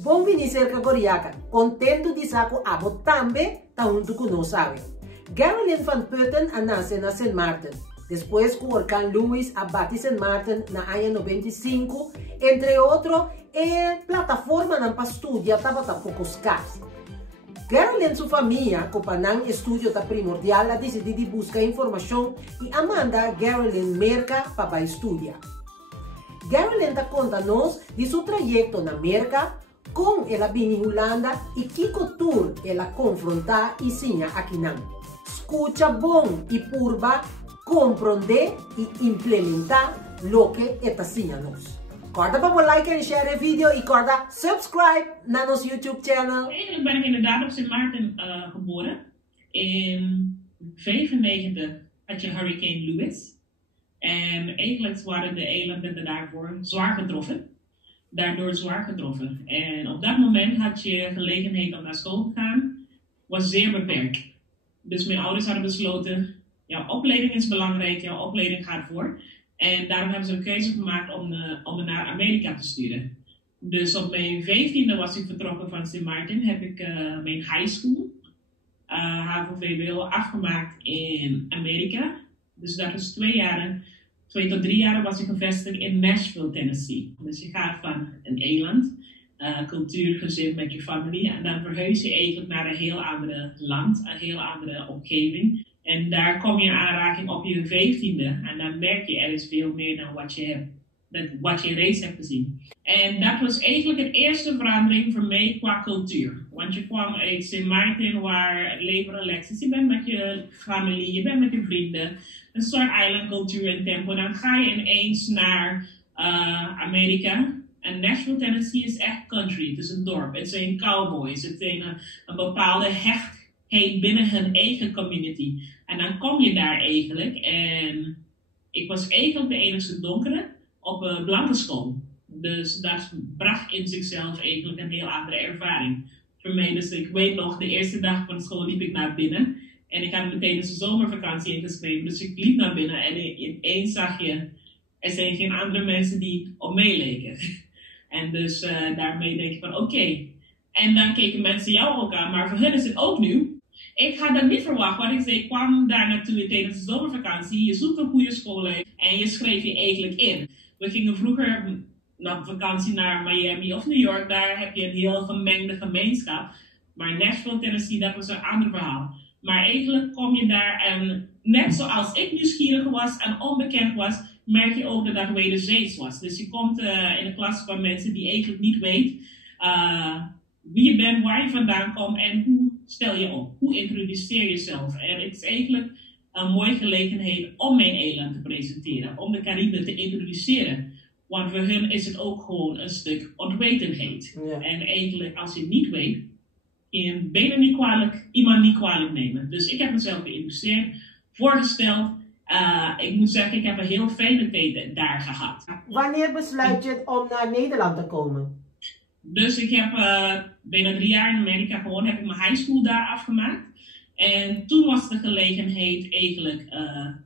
Bom venir cerca Goriaca, contento de saco abo tambe, ta junto com nós sabe. Geraldine van Putten a nasce na St. Martin. Depois com Orkan Lewis a bate St. Martin na ano 95, entre outros, plataforma na para estudar estava pouco escassa. Geraldine e sua família, com o estudo tá primordial, a decidir buscar informação e Amanda Geraldine merca para estudar. Geraldine tá conta-nos de seu trajeto na América, com ela vir em Holanda e que cultura ela confrontar e ensina aqui não. Escuta bom e purba, compreender e implementar o que está ensinando-nos. Corda para like en share het video en corda subscribe naar ons YouTube channel. Eigenlijk ben ik inderdaad op St. Maarten geboren. In 1995 had je Hurricane Lewis. En eigenlijk waren de eilanden daarvoor zwaar getroffen. Daardoor zwaar getroffen. En op dat moment had je gelegenheid om naar school te gaan. Was zeer beperkt. Dus mijn ouders hadden besloten, jouw opleiding is belangrijk, jouw opleiding gaat voor. En daarom hebben ze een keuze gemaakt om me naar Amerika te sturen. Dus op mijn 15e was ik vertrokken van St. Maarten. Heb ik mijn high school, HAVO-VWO, afgemaakt in Amerika. Dus dat is 2 tot 3 jaar was ik gevestigd in Nashville, Tennessee. Dus je gaat van een eiland, cultuur, gezin met je familie. En dan verhuis je eigenlijk naar een heel ander land, een heel andere omgeving. En daar kom je in aanraking op je 15e. En dan merk je er is veel meer dan wat je reeds hebt gezien. En dat was eigenlijk een eerste verandering voor mij qua cultuur. Want je kwam uit St. Maarten waar het leven relaxed is. Je bent met je familie, je bent met je vrienden. Een soort island cultuur en tempo. Dan ga je ineens naar Amerika. En Nashville, Tennessee is echt country. Het is een dorp. Het zijn cowboys. Het zijn een bepaalde hechtheid binnen hun eigen community. En dan kom je daar eigenlijk. En ik was eigenlijk de enige donkere op een blanke school. Dus dat bracht in zichzelf eigenlijk een heel andere ervaring. Voor mij, dus ik weet nog, de eerste dag van school liep ik naar binnen. En ik had meteen de zomervakantie ingeschreven. Dus ik liep naar binnen en ineens zag je, er zijn geen andere mensen die op mij leken. En dus daarmee denk je van oké. En dan keken mensen jou ook aan, maar voor hen is het ook nieuw. Ik had dat niet verwacht, want ik kwam daar naartoe tijdens de zomervakantie. Je zoekt een goede school uit en je schreef je eigenlijk in. We gingen vroeger op vakantie naar Miami of New York. Daar heb je een heel gemengde gemeenschap. Maar Nashville, Tennessee, dat was een ander verhaal. Maar eigenlijk kom je daar en net zoals ik nieuwsgierig was en onbekend was, merk je ook dat dat wederzijds was. Dus je komt in een klas van mensen die eigenlijk niet weten wie je bent, waar je vandaan komt en hoe stel je op. Hoe introduceer je jezelf. En het is eigenlijk een mooie gelegenheid om mijn eiland te presenteren. Om de Cariben te introduceren. Want voor hun is het ook gewoon een stuk onwetendheid. Ja. En eigenlijk als je het niet weet, je bijna iemand niet kwalijk nemen. Dus ik heb mezelf geïntroduceerd, voorgesteld. Ik moet zeggen, ik heb een heel fijne tijd daar gehad. Wanneer besluit je om naar Nederland te komen? Dus ik heb bijna 3 jaar in Amerika gewoond, heb ik mijn high school daar afgemaakt. En toen was de gelegenheid eigenlijk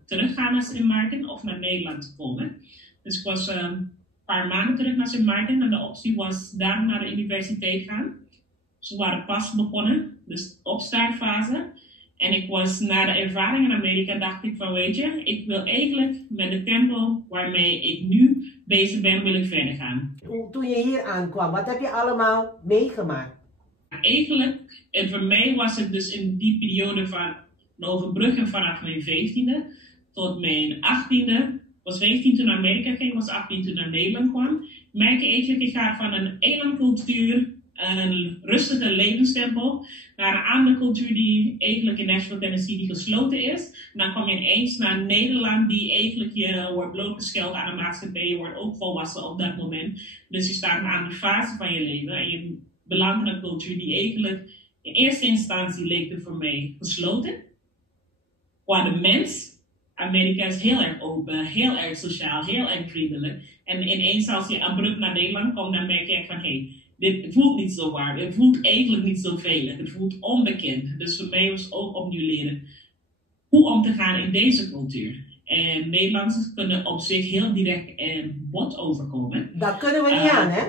teruggaan naar St. Maarten of naar Nederland te komen. Dus ik was een paar maanden terug naar St. Maarten en de optie was daar naar de universiteit gaan. Ze waren pas begonnen, dus opstartfase. En ik was na de ervaring in Amerika, dacht ik van weet je, ik wil eigenlijk met de tempo waarmee ik nu bezig ben, wil ik verder gaan. Toen je hier aankwam, wat heb je allemaal meegemaakt? Eigenlijk, en voor mij was het dus in die periode van overbruggen vanaf mijn 15e tot mijn 18e. Was 15 toen naar Amerika ging, was 18 toen naar Nederland kwam. Merk je eigenlijk, ik ga van een eilandcultuur, een rustige levenstempo, naar een andere cultuur die eigenlijk in Nashville, Tennessee, die gesloten is. En dan kom je ineens naar Nederland, die eigenlijk je wordt blootgesteld aan de maatschappij, je wordt ook volwassen op dat moment. Dus je staat in een andere fase van je leven en je belandt in een cultuur die eigenlijk in eerste instantie leek voor mij gesloten. Qua de mens, Amerika is heel erg open, heel erg sociaal, heel erg vriendelijk. En ineens als je abrupt naar Nederland komt, dan merk je echt van hey, dit voelt niet zo warm, het voelt eigenlijk niet zo veilig, het voelt onbekend. Dus voor mij was ook opnieuw leren hoe om te gaan in deze cultuur. En Nederlanders kunnen op zich heel direct en bot overkomen. Dat kunnen we niet aan, hè?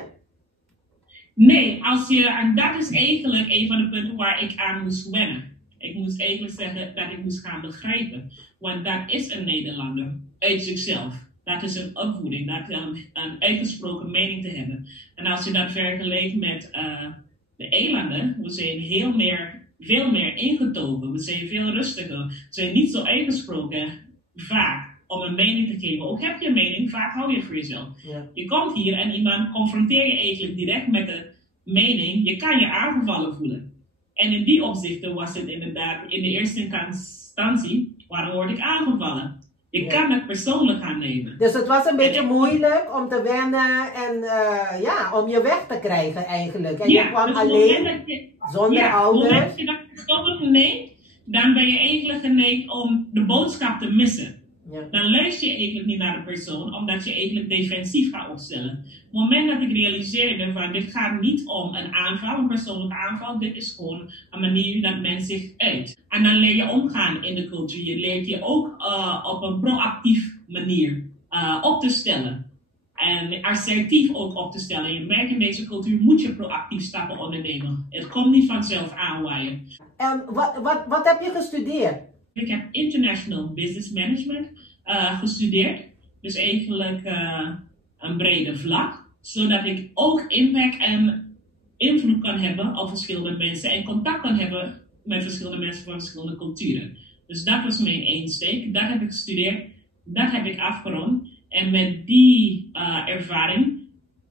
Nee, en dat is eigenlijk een van de punten waar ik aan moest wennen. Ik moest eigenlijk zeggen dat ik moest gaan begrijpen. Want dat is een Nederlander uit zichzelf. Dat is een opvoeding, dat een uitgesproken mening te hebben. En als je dat vergelijkt met de elanden, we zijn veel meer ingetogen. We zijn veel rustiger. We zijn niet zo uitgesproken vaak om een mening te geven. Ook heb je een mening, vaak hou je het voor jezelf. Ja. Je komt hier en iemand confronteer je eigenlijk direct met de mening. Je kan je aangevallen voelen. En in die opzichten was het inderdaad in de eerste instantie, waarom word ik aangevallen? Je kan het persoonlijk gaan nemen. Dus het was een beetje moeilijk om te wennen en om je weg te krijgen eigenlijk. En je kwam alleen, zonder ouders. Op het moment dat je dat persoonlijk neemt, dan ben je eigenlijk geneigd om de boodschap te missen. Ja. Dan luister je eigenlijk niet naar de persoon, omdat je eigenlijk defensief gaat opstellen. Op het moment dat ik realiseerde van dit gaat niet om een aanval, een persoonlijke aanval, dit is gewoon een manier dat men zich uit. En dan leer je omgaan in de cultuur. Je leert je ook op een proactief manier op te stellen. En assertief ook op te stellen. Je merkt in deze cultuur moet je proactief stappen ondernemen. Het komt niet vanzelf aanwaaien. En wat heb je gestudeerd? Ik heb International Business Management gestudeerd. Dus eigenlijk een brede vlak. Zodat ik ook impact en invloed kan hebben op verschillende mensen. En contact kan hebben met verschillende mensen van verschillende culturen. Dus dat was mijn insteek. Dat heb ik gestudeerd. Dat heb ik afgerond. En met die ervaring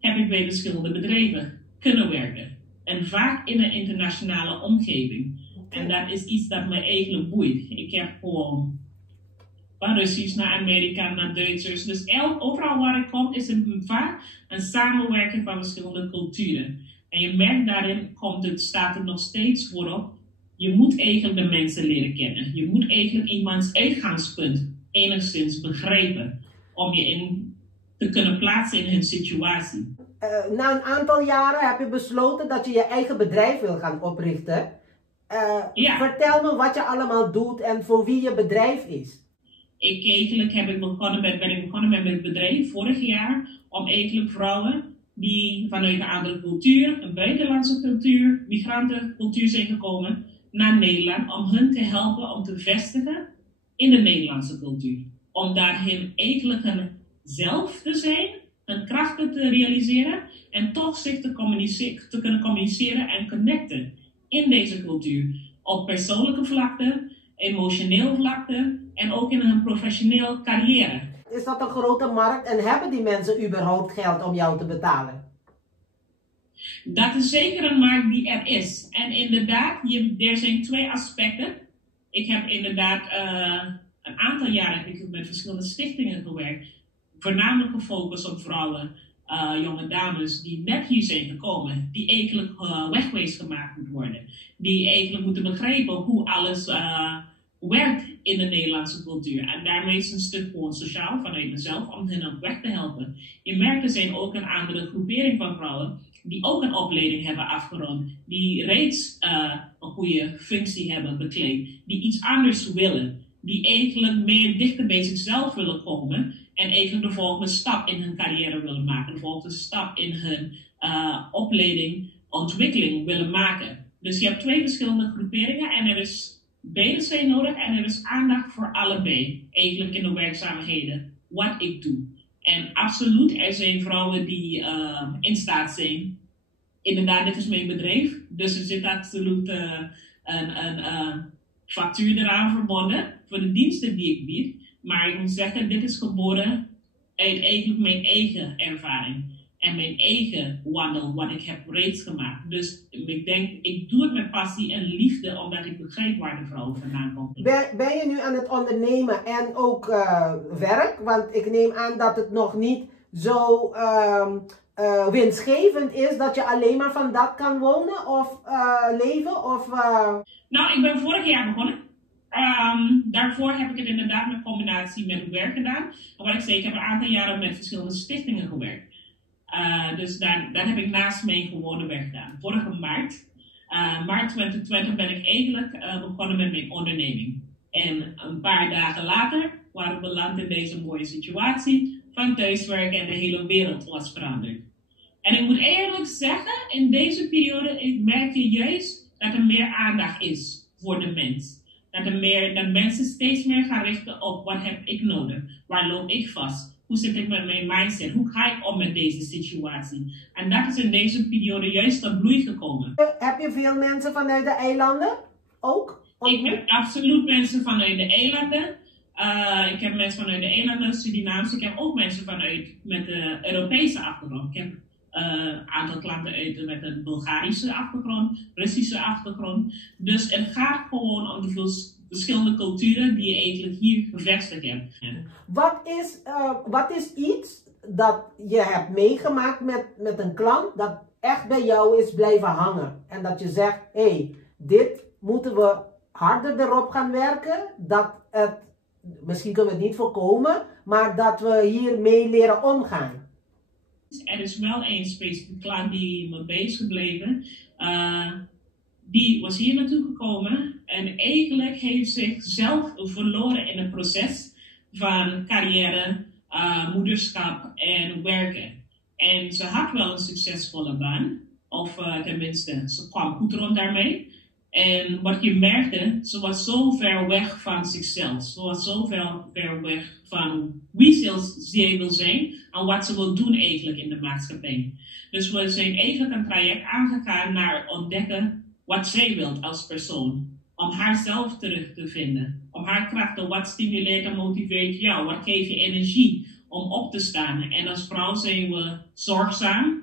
heb ik bij verschillende bedrijven kunnen werken. En vaak in een internationale omgeving. En dat is iets dat me eigenlijk boeit. Ik heb gewoon van Russisch naar Amerika, naar Duitsers. Dus overal waar ik kom is het vaak een samenwerking van verschillende culturen. En je merkt daarin staat het nog steeds voorop. Je moet eigenlijk de mensen leren kennen. Je moet eigenlijk iemands uitgangspunt enigszins begrijpen. Om je te kunnen plaatsen in hun situatie. Na een aantal jaren heb je besloten dat je je eigen bedrijf wil gaan oprichten. Vertel me wat je allemaal doet en voor wie je bedrijf is. Eigenlijk ben ik begonnen met mijn bedrijf vorig jaar om eigenlijk vrouwen die vanuit een andere cultuur, een buitenlandse cultuur, migrantencultuur zijn gekomen naar Nederland, om hen te helpen om te vestigen in de Nederlandse cultuur. Om daarin eigenlijk zelf te zijn, hun krachten te realiseren en toch zich te kunnen communiceren en connecten in deze cultuur. Op persoonlijke vlakte, emotioneel vlakte en ook in een professioneel carrière. Is dat een grote markt en hebben die mensen überhaupt geld om jou te betalen? Dat is zeker een markt die er is. En inderdaad, er zijn twee aspecten. Ik heb inderdaad een aantal jaren met verschillende stichtingen gewerkt. Voornamelijk gefocust op vrouwen, jonge dames die net hier zijn gekomen. Die eigenlijk wegwees gemaakt moeten worden. Die eigenlijk moeten begrijpen hoe alles werkt in de Nederlandse cultuur. En daarmee is een stuk gewoon sociaal vanuit mezelf om hen op weg te helpen. Je merkt er zijn ook een andere groepering van vrouwen die ook een opleiding hebben afgerond. Die reeds een goede functie hebben bekleed. Die iets anders willen. Die eigenlijk meer dichter bij zichzelf willen komen. En eigenlijk de volgende stap in hun carrière willen maken. De volgende stap in hun opleiding, ontwikkeling willen maken. Dus je hebt twee verschillende groeperingen en er is beide zijn nodig en er is aandacht voor allebei. Eigenlijk in de werkzaamheden, wat ik doe. En absoluut, er zijn vrouwen die in staat zijn. Inderdaad, dit is mijn bedrijf. Dus er zit absoluut een factuur eraan verbonden voor de diensten die ik bied. Maar ik moet zeggen, dit is geboren uit eigenlijk mijn eigen ervaring. En mijn eigen wandel, wat ik heb reeds gemaakt. Dus ik denk, ik doe het met passie en liefde, omdat ik begrijp waar de vrouw vandaan komt. Ben je nu aan het ondernemen en ook werk? Want ik neem aan dat het nog niet zo winstgevend is dat je alleen maar van dat kan wonen of leven? Of, Nou, ik ben vorig jaar begonnen. Daarvoor heb ik het inderdaad met combinatie met werk gedaan. En wat ik zei, ik heb een aantal jaren met verschillende stichtingen gewerkt. Dus daar heb ik naast mijn gewone werk gedaan. Vorige maart 2020 ben ik eigenlijk begonnen met mijn onderneming. En een paar dagen later waren we beland in deze mooie situatie van thuiswerken en de hele wereld was veranderd. En ik moet eerlijk zeggen, in deze periode merk je juist dat er meer aandacht is voor de mens. Dat mensen steeds meer gaan richten op wat heb ik nodig? Waar loop ik vast? Hoe zit ik met mijn mindset? Hoe ga ik om met deze situatie? En dat is in deze periode juist tot bloei gekomen. Heb je veel mensen vanuit de eilanden ook? Ik heb absoluut mensen vanuit de eilanden. Ik heb mensen vanuit de eilanden, Surinaams. Ik heb ook mensen met de Europese achtergrond. Ik heb een aantal klanten met een Bulgarische achtergrond, Russische achtergrond. Dus het gaat gewoon om de verschillende culturen die je eigenlijk hier gevestigd hebt. Wat is iets dat je hebt meegemaakt met een klant dat echt bij jou is blijven hangen? En dat je zegt, hé, dit moeten we harder erop gaan werken. Misschien kunnen we het niet voorkomen, maar dat we hiermee leren omgaan. Er is wel een specifieke klant die me bezig gebleven. Die was hier naartoe gekomen en eigenlijk heeft zichzelf verloren in het proces van carrière, moederschap en werken. En ze had wel een succesvolle baan, of tenminste, ze kwam goed rond daarmee. En wat je merkte, ze was zo ver weg van zichzelf. Ze was zo ver weg van wie zij wil zijn en wat ze wil doen eigenlijk in de maatschappij. Dus we zijn eigenlijk een traject aangegaan naar ontdekken wat zij wil als persoon. Om haarzelf terug te vinden. Om haar krachten, wat stimuleert en motiveert jou? Wat geeft je energie om op te staan? En als vrouw zijn we zorgzaam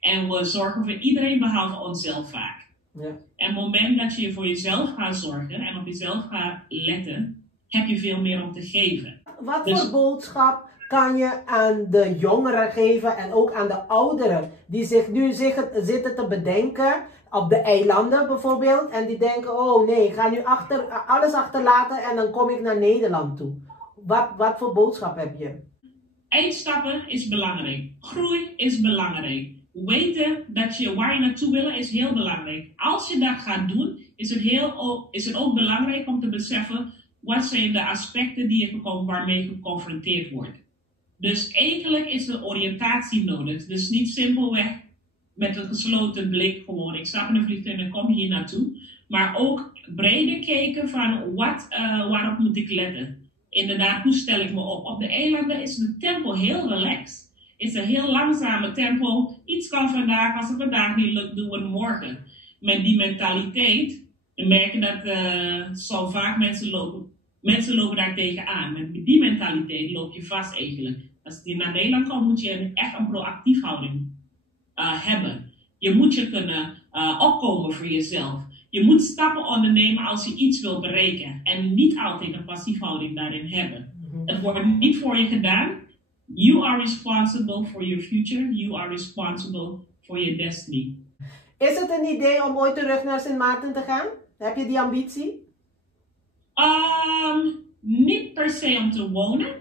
en we zorgen voor iedereen behalve onszelf vaak. Ja. En op het moment dat je voor jezelf gaat zorgen en op jezelf gaat letten, heb je veel meer om te geven. Wat voor boodschap kan je aan de jongeren geven en ook aan de ouderen die zich nu zitten te bedenken op de eilanden bijvoorbeeld en die denken, oh nee, ik ga nu alles achterlaten en dan kom ik naar Nederland toe. Wat voor boodschap heb je? Uitstappen is belangrijk. Groei is belangrijk. Weten dat waar je naartoe wil is heel belangrijk. Als je dat gaat doen, is het ook belangrijk om te beseffen wat zijn de aspecten waarmee je geconfronteerd wordt. Dus eigenlijk is er oriëntatie nodig. Dus niet simpelweg met een gesloten blik gewoon. Ik stap in een vliegtuig en kom hier naartoe. Maar ook breder kijken van waarop moet ik letten. Inderdaad, hoe stel ik me op? Op de eilanden is het tempo heel relaxed. Is een heel langzame tempo. Iets kan vandaag, als het vandaag niet lukt, doen we het morgen. Met die mentaliteit, we merken dat zo vaak mensen lopen daar tegenaan. Met die mentaliteit loop je vast eigenlijk. Als je naar Nederland komt, moet je echt een proactief houding hebben. Je moet je kunnen opkomen voor jezelf. Je moet stappen ondernemen als je iets wil bereiken. En niet altijd een passief houding daarin hebben. Het wordt niet voor je gedaan. You are responsible for your future. You are responsible for your destiny. Is het een idee om ooit terug naar Sint Maarten te gaan? Heb je die ambitie? Niet per se om te wonen,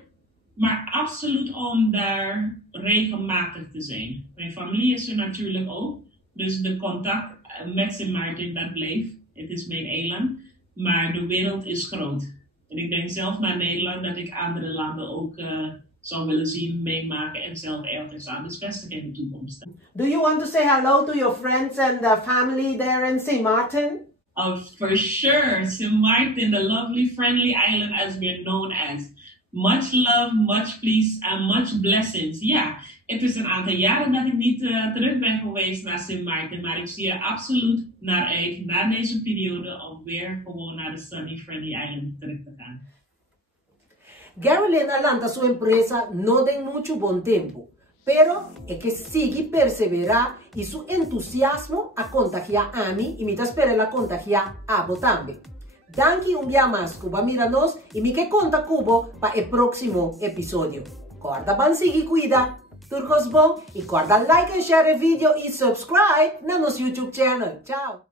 maar absoluut om daar regelmatig te zijn. Mijn familie is er natuurlijk ook, dus de contact met Sint Maarten dat bleef. Het is mijn eiland, maar de wereld is groot. En ik denk zelf naar Nederland dat ik andere landen ook zou willen zien, meemaken en zelf ergens aan de vestigen in de toekomst. Do you want to say hello to your friends and the family there in St. Martin? Oh, for sure. St. Martin, the lovely, friendly island as we're known as. Much love, much peace and much blessings. Ja, het is een aantal jaren dat ik niet terug ben geweest naar St. Martin, maar ik zie er absoluut naar uit, na deze periode, om weer gewoon naar de sunny, friendly island terug te gaan. Garylin Alanta, su empresa, no den mucho buen tiempo, pero es que sigue perseverar y su entusiasmo a contagiar a mí y me espera la contagiar a vos también. Danke un día más, Cuba Miranos, y mi que conta Cubo para el próximo episodio. Corda ban sigue cuida, turcos bon, y corda like and share el video y subscribe na nos YouTube channel. Ciao!